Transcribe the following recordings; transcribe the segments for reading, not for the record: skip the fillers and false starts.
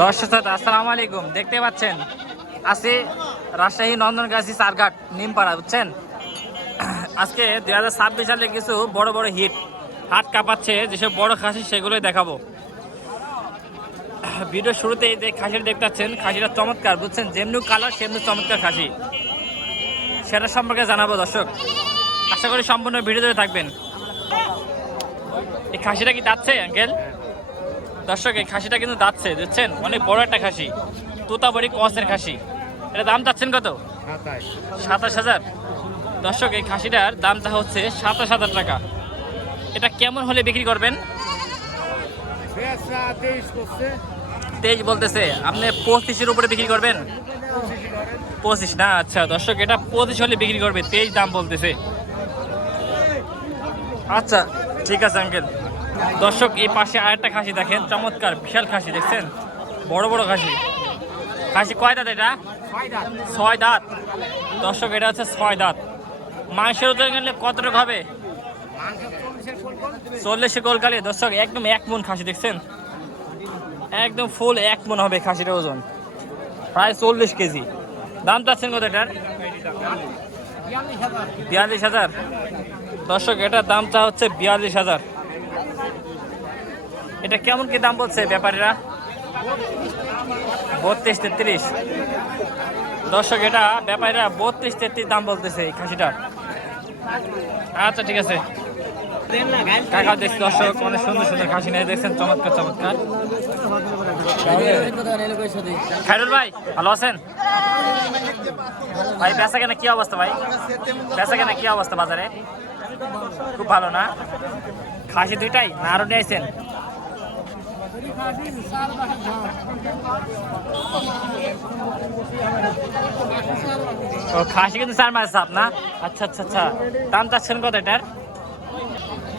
দর্শক আসসালামু আলাইকুম, দেখতে পাচ্ছেন আছি রাজশাহী নন্দনগাছি চারঘাট নিমপাড়া, বুঝছেন। আজকে 2026 সালে কিছু বড় বড় হিট হাত কাঁপাচ্ছে যেসব বড় খাসি সেগুলোই দেখাবো। ভিডিও শুরুতে যে খাসিটা দেখতে পাচ্ছেন, খাসিটা চমৎকার, বুঝছেন, যেমনি কালার সেমনি চমৎকার খাসি, সেটা সম্পর্কে জানাবো দর্শক। আশা করি সম্পূর্ণ ভিডিও ধরে থাকবেন। এই খাসিটা কি দাঁতছে আঙ্কেল? দর্শক এই খাসিটা কিন্তু দাঁতছে, বুঝছেন, অনেক বড় একটা খাসি, তোতাবাড়ি কসের খাসি। এটা দাম চাচ্ছেন কত? 27,000। দর্শক এই খাসিটার দামটা হচ্ছে 27,000 টাকা। এটা কেমন হলে বিক্রি করবেন? 23 বলতেছে, আপনি 25-এর উপরে বিক্রি করবেন? 25 না, আচ্ছা দর্শক এটা 25 হলে বিক্রি করবে, 23 দাম বলতেছে। আচ্ছা ঠিক আছে আঙ্কেল। দর্শক এই পাশে আরেকটা খাসি দেখেন, চমৎকার বিশাল খাসি, দেখছেন, বড় বড় খাসি। খাসি কয় দাঁত এটা? 6 দাঁত। দর্শক এটা হচ্ছে 6 দাঁত। মাংসের ওজন গেলে কতটুকু হবে? 40 গোলকালি। দর্শক একদম 1 মন খাসি, দেখছেন, একদম ফুল 1 মন হবে খাসির ওজন, প্রায় 40 কেজি। দাম চাচ্ছেন কত এটার? 42,000। দর্শক এটার দামটা হচ্ছে 42,000। এটা কেমন কি দাম বলছে ব্যাপারীরা? 32-33। দর্শক এটা ব্যাপারীরা 32-33 দাম বলতেছে এই খাসিটার। আচ্ছা ঠিক আছে কাকা, দেখছি দর্শক অনেক সুন্দর সুন্দর খাসি নিয়ে, দেখছেন, চমৎকার চমৎকার। খায়রুল ভাই ভালো আছেন ভাই? বেচা কেনা কি অবস্থা ভাই? বেচা কেনা কি অবস্থা বাজারে? খুব ভালো না? খাসি দুইটাই না আরো নিয়েছেন? ও খাসি কিন্তু 4 মাস সাপ না? আচ্ছা আচ্ছা আচ্ছা। দাম চাচ্ছেন কত এটার?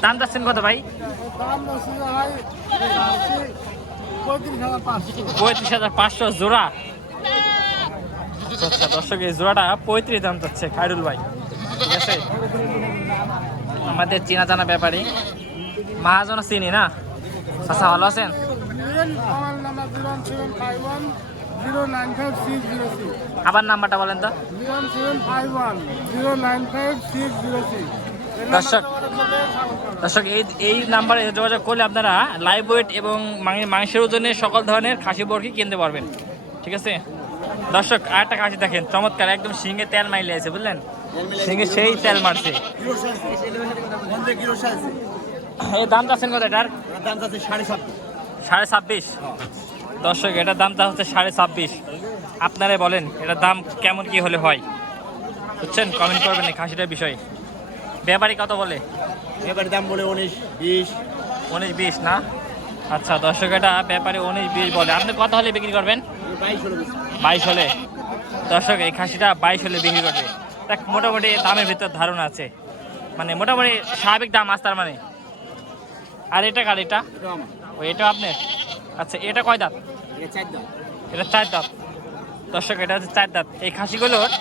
দাম চাচ্ছেন কত ভাই? 35,500 জোড়া। আচ্ছা দর্শক এই জোড়াটা 35 দাম চাচ্ছে খায়রুল ভাই, ঠিক আছে। আমাদের চেনা জানা ব্যাপারী, মহাজন চিনি না। আচ্ছা ভালো আছেন? আবার নাম্বারটা বলেন তো। দর্শক দর্শক এই নাম্বারে যোগাযোগ করলে আপনারা লাইভ ওয়েট এবং মাংসের ওজনে সকল ধরনের খাসি বরকি কিনতে পারবেন, ঠিক আছে। দর্শক আরেকটা খাসি দেখেন, চমৎকার, একদম শিঙে তেল মাইলে আছে, বুঝলেন, শিঙে সেই তেল মারছে। এই দাম চাচ্ছেন কত এটার? 26.5। দর্শক এটার দামটা হচ্ছে 26.5। আপনারা বলেন এটার দাম কেমন কি হলে হয়, বুঝছেন, কমেন্ট করবেন এই খাসিটার বিষয়ে। ব্যাপারী কত বলে? ব্যাপারীর দাম বলে 19-20 না? আচ্ছা দর্শক এটা ব্যাপারে 19-20 বলে। আপনি কত হলে বিক্রি করবেন? 22 হলে। দর্শক এই খাসিটা 22 হলে বিক্রি করবে। দেখ মোটামুটি দামের ভিতর ধারণা আছে, মানে মোটামুটি স্বাভাবিক দাম আছে তার মানে। আর এটা কার? এটা এটা আপনার? আচ্ছা এটা কয় দাঁত? এটা 4 দাঁত। দর্শক এটা হচ্ছে 4 দাঁত। এই খাসিগুলোর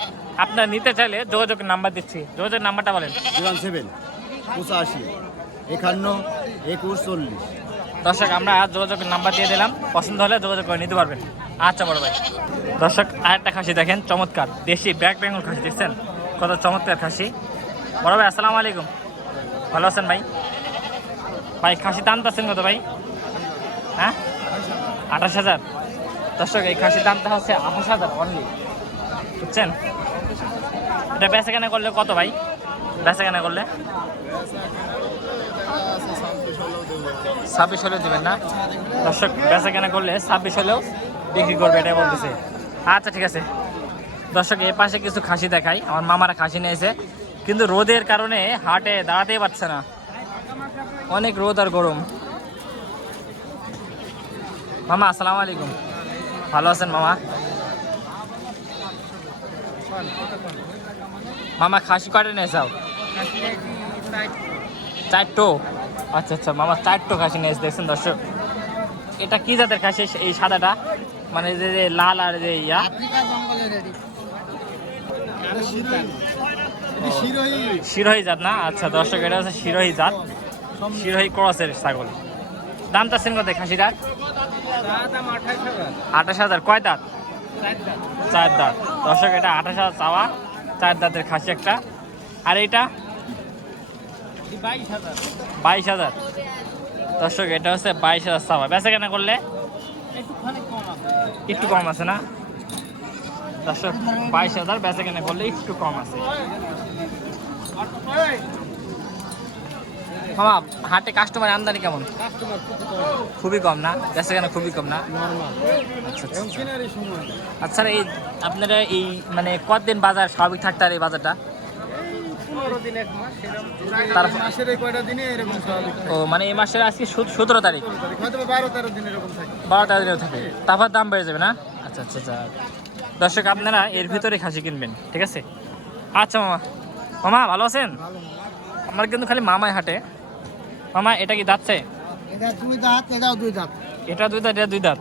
আপনার নিতে চাইলে যোগাযোগের নাম্বার দিচ্ছি, যোগাযোগের নাম্বারটা বলেন। 017852140। দর্শক আমরা যোগাযোগের নাম্বার দিয়ে দিলাম, পছন্দ হলে যোগাযোগ করে নিতে পারবেন। আচ্ছা বড় ভাই। দর্শক আরেকটা খাসি দেখেন, চমৎকার দেশি ব্ল্যাক বেঙ্গল খাসি, দেখছেন কত চমৎকার খাসি। বড় ভাই আসসালামু আলাইকুম, ভালো আছেন ভাই? ভাই খাসি দাম চাচ্ছেন কত ভাই? হ্যাঁ 28,000। দর্শক এই খাসির দামটা হচ্ছে 28,000 অনলি, বুঝছেন। এটা বেচা কেনা করলে কত ভাই? বেচা কেনা করলে 26 হলেও দেবেন না? দর্শক বেচা কেনা করলে 26 হলেও বিক্রি করবে, এটাই বলতেছে। আচ্ছা ঠিক আছে দর্শক, এই পাশে কিছু খাসি দেখাই। আমার মামারা খাসি নিয়েছে, কিন্তু রোদের কারণে হাটে দাঁড়াতেই পারছে না, অনেক রোদ আর গরম। মামা আসসালামু আলাইকুম, ভালো আছেন মামা? মামা খাসি কয়টা নিয়ে যাও? 4টো। আচ্ছা আচ্ছা মামা 4টো খাসি নিয়েছে, দেখছেন দর্শক। এটা কি জাতের খাসি এই সাদাটা, মানে যে লাল আর যে ইয়া? শিরোহী জাত না? আচ্ছা দর্শক এটা হচ্ছে শিরোহী জাত, শিরোহী ক্রসের ছাগল। দাম চাচ্ছেন কত খাসিটার? 28,000। কয় দাঁত? 4 দাঁত। দর্শক এটা 28,000 চাওয়া, 4 দাঁতের খাসি একটা। আর এইটা 22,000। দর্শক এটা হচ্ছে 22,000 চাওয়া। বেচা কেনা করলে একটু কম আছে না দর্শক? 22,000 বেচা কেনা করলে একটু কম আছে। মামা হাটে কাস্টমার আমদানি কেমন? খুবই কম না? বেচা কেনা খুবই কম না? আচ্ছা আচ্ছা। এই আপনারা এই মানে কতদিন বাজার স্বাভাবিক থাকতে আর এই বাজারটা? ও মানে এই মাসের আজকে 17 তারিখ, 12-13 দিনের থাকে, তারপর দাম বেড়ে যাবে না? আচ্ছা আচ্ছা আচ্ছা। দর্শক আপনারা এর ভিতরে খাসি কিনবেন, ঠিক আছে? আচ্ছা মামা। মামা ভালো আছেন? আমার কিন্তু খালি মামাই হাটে। মামা এটা কি দাঁতছে? এটা 2 দাঁত, এটাও 2 দাঁত। এটা 2 দাঁত, এটা 2 দাঁত।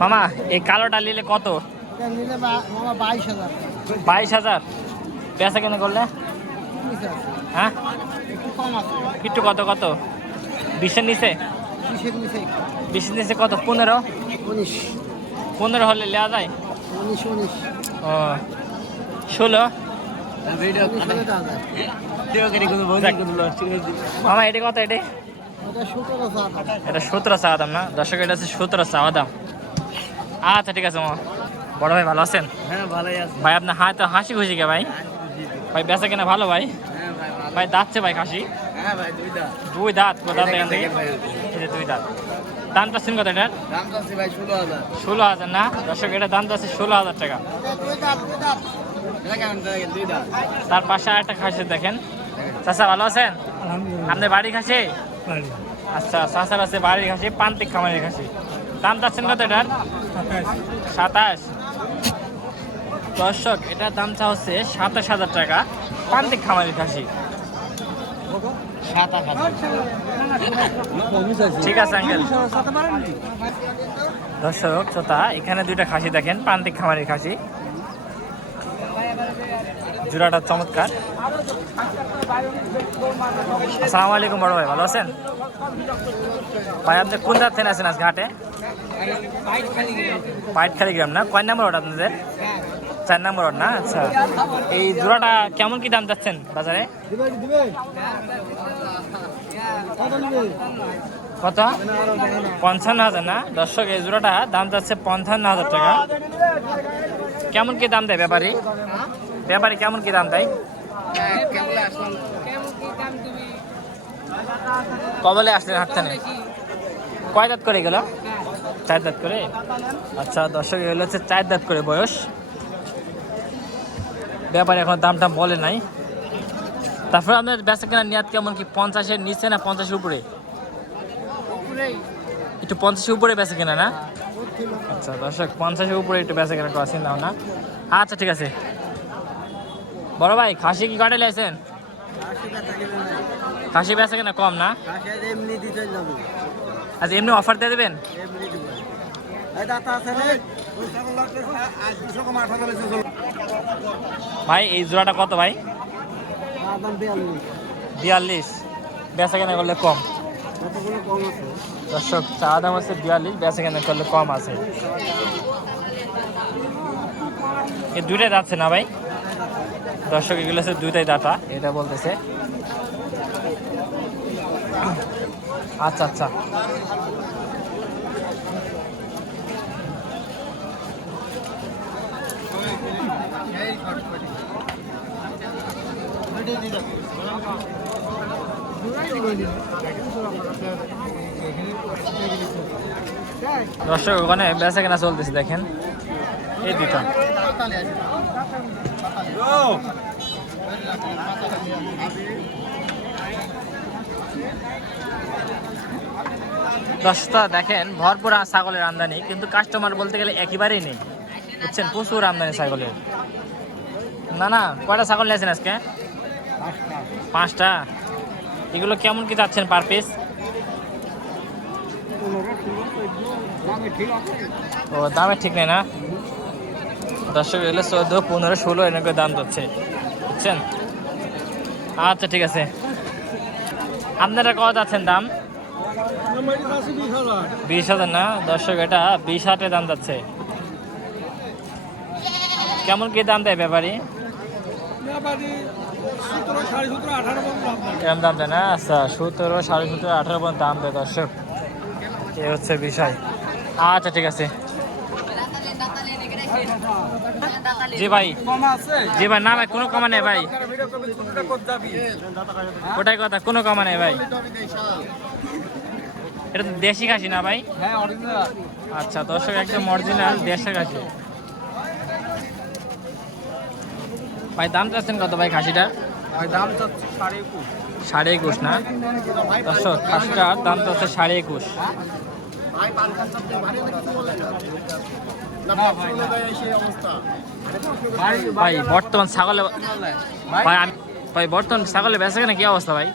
মামা এই কালোটা নিলে কত? এটা নিলে মামা 22,000। 22,000 বেচা কেনা করলে? হ্যাঁ একটু কম আছে। একটু কত কত? 20-এর নিচে? 20-এর নিচে। 20-এর নিচে কত? 15? 19। 15 হলে নেওয়া যায়? 19। ও 16? মামা এটা কত? এটা এটা 17 চাওয়া দাম না দর্শক? এটা হচ্ছে 17 চাওয়া দাম। আচ্ছা ঠিক আছে মামা। বড় ভাই ভালো আছেন? হ্যাঁ ভালোই আছে ভাই আপনার হাতে হাসি খুশি কে ভাই? ভাই বেচা কেনা ভালো ভাই? ভাই দাঁতছে ভাই খাসি? হ্যাঁ ভাই 2 দাঁত। 2 দাঁত? দাঁত এখান থেকে এই যে 2 দাঁত। দাম চাচ্ছেন কত এটার? দাম চাচ্ছি ভাই 16,000। 16,000 না দর্শক? এটা দাম চাচ্ছে 16,000 টাকা। 2 দাঁত, 2 দাঁত। এটা কেমন টাকা? 2 দাঁত। তার পাশে আরেকটা খাসি দেখেন। চাচা ভালো আছেন? আপনার বাড়ি খাসি? আচ্ছা চাচার আছে বাড়ির খাসি, প্রান্তিক খামারের খাসি। দাম চাচ্ছেন কত এটার? 27। দর্শক এটার দাম চা হচ্ছে 27,000 টাকা, প্রান্তিক খামারের খাসি। ঠিক আছে আঙ্কেল। দর্শক শ্রোতা এখানে 2টা খাসি দেখেন, প্রান্তিক খামারের খাসি। জোড়াটা চমৎকার। আসসালামু আলাইকুম বড় ভাই, ভালো আছেন? ভাই আপনি কোন জাত থেকে আছেন আজকে হাটে? পাইটখালি গ্রাম না? কয় নম্বর ওটা আপনাদের? 4 নম্বর ওট না? আচ্ছা। এই জোড়াটা কেমন কি দাম যাচ্ছেন বাজারে? কত? 55,000 না দর্শক? এই জোড়াটা দাম যাচ্ছে 55,000 টাকা। কেমন কি দাম দেয় ব্যাপারী? ব্যাপারী কেমন কি দাম দেয়? কবলে আসলেন হাটটা নেই? কয় দাঁত করে গেল? 4 দাঁত করে? আচ্ছা দর্শক এগুলো হচ্ছে 4 দাঁত করে বয়স। ব্যাপারে এখন দামটা বলে নাই। তারপরে আপনার বেচা কেনার নিয়াত কেমন কি? 50-এর নিচে না 50-এর উপরে? একটু 50-এর উপরে বেচা কেনা না? আচ্ছা দর্শক 50-এর উপরে একটু বেচা কেনা করা চিন্তা না? আচ্ছা ঠিক আছে। বড় ভাই খাসি কি কাটে লাইছেন? খাসি বেচা কেনা কম না? আচ্ছা এমনি অফার দিয়ে দেবেন? ভাই এই জোড়াটা কত ভাই? 42। বেচা কেনা করলে কম? দর্শক চা দাম হচ্ছে 42, বেচা কেনা করলে কম আছে। এই 2টাই যাচ্ছে না ভাই দর্শক? এগুলো হচ্ছে 2টাই দাতা, এটা বলতেছে। আচ্ছা আচ্ছা। দর্শক ওখানে বেচা কেনা চলতেছে দেখেন, এই 2টা। দর্শকরা দেখেন ভরপুর ছাগলের আমদানি, কিন্তু কাস্টমার বলতে গেলে একেবারেই নেই, বুঝছেন? প্রচুর আমদানি ছাগলের। না না কয়টা ছাগল নিয়েছেন আজকে? 5টা। এগুলো কেমন কি যাচ্ছেন পার পিস? ও দামে ঠিক নেই না দর্শক? এগুলো 14, 15, 16 এরকম দাম যাচ্ছে, বুঝছেন? আচ্ছা ঠিক আছে। আপনারা কত যাচ্ছেন দাম? 20,000 না দর্শক, এটা 20,000 দাম যাচ্ছে। কেমন কি দাম দেয় ব্যাপারী? কেমন দাম দেয় না? আচ্ছা 17, 17.5, 18 পর্যন্ত দাম দেয় দর্শক, এ হচ্ছে বিষয়। আচ্ছা ঠিক আছে। জি ভাই, জি ভাই, না ভাই কোনো কমা নেই ভাই, ওটাই কথা, কোনো কমা নেই ভাই। এটা তো দেশি খাসি না ভাই? আচ্ছা দর্শক, একদম অরিজিনাল দেশি খাসি। ভাই দাম চাচ্ছেন কত ভাই খাসিটা? দাম 21.5 না দর্শক, খাসিটার দাম চাচ্ছে 21.5। ভাই বর্তমান ছাগলে ভাই ভাই বর্তমান ছাগলে বেচা কেনা কি অবস্থা ভাই?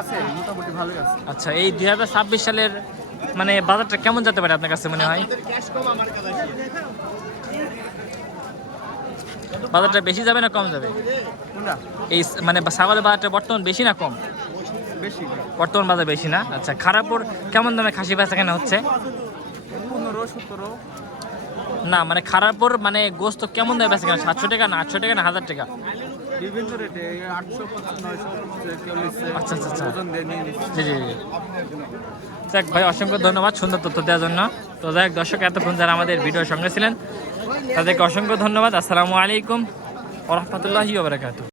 আছে মোটামুটি ভালোই আছে। আচ্ছা এই 2026 সালের মানে বাজারটা কেমন যেতে পারে আপনার কাছে মনে হয়? বাজারটা বেশি যাবে না কম যাবে? এই মানে ছাগলের বাজারটা বর্তমান বেশি না কম? বেশি, বর্তমান বাজার বেশি না। আচ্ছা খারাপর কেমন দামে খাসি বেচা কেনা হচ্ছে? 15-17। না মানে খারাপর মানে গোস্ত কেমন দামে বেচা কেনা? 700 টাকা না 800 টাকা না 1000 টাকা? বিভিন্ন রেটে 800-900 আচ্ছা আচ্ছা আচ্ছা, ওজন দিয়ে নিয়ে নিচ্ছি। জি জি জি। যাক ভাই অসংখ্য ধন্যবাদ সুন্দর তথ্য দেওয়ার জন্য। তো যাক দর্শক, এতক্ষণ যারা আমাদের ভিডিওর সঙ্গে ছিলেন তাদেরকে অসংখ্য ধন্যবাদ। আসসালামু আলাইকুম ওয়া রাহমাতুল্লাহি ওয়া বারাকাতুহু।